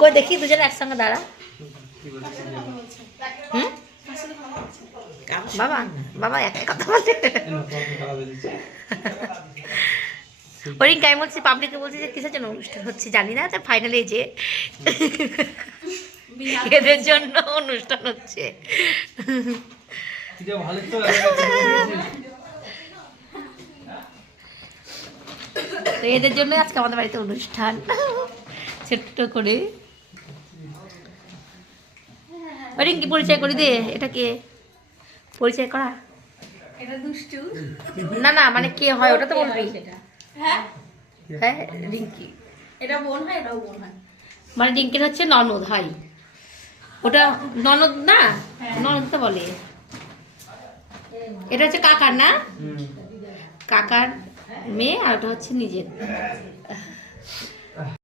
কই দেখি দুজনে একসঙ্গে দাঁড়া। হুম বাবা বাবা একই কথা বলছে। ওরিঙ্কা আমি বলছি পাবলিকে বলছি যে কিসের জন্য অনুষ্ঠান হচ্ছে জানি না, ফাইনালি যে এদের জন্য অনুষ্ঠান হচ্ছে। তো এদের জন্য আজকে আমাদের বাড়িতে অনুষ্ঠান ছোট্ট করে। ওরিঙ্কি পরিচয় করে দে, এটা কে পরিচয় করা? এটা দুষ্টু। না না মানে কে হয় ওটা তো বলবি। হ্যাঁ হ্যাঁ রিঙ্কি, এটা বোন হয়, এটাও বোন হয়। মানে রিঙ্কির হচ্ছে ননদ হয়, ওটা ননদ না, ননদ তো বলে। এটা হচ্ছে কাকার না, কাকার মেয়ে, আর ওটা হচ্ছে নিজের।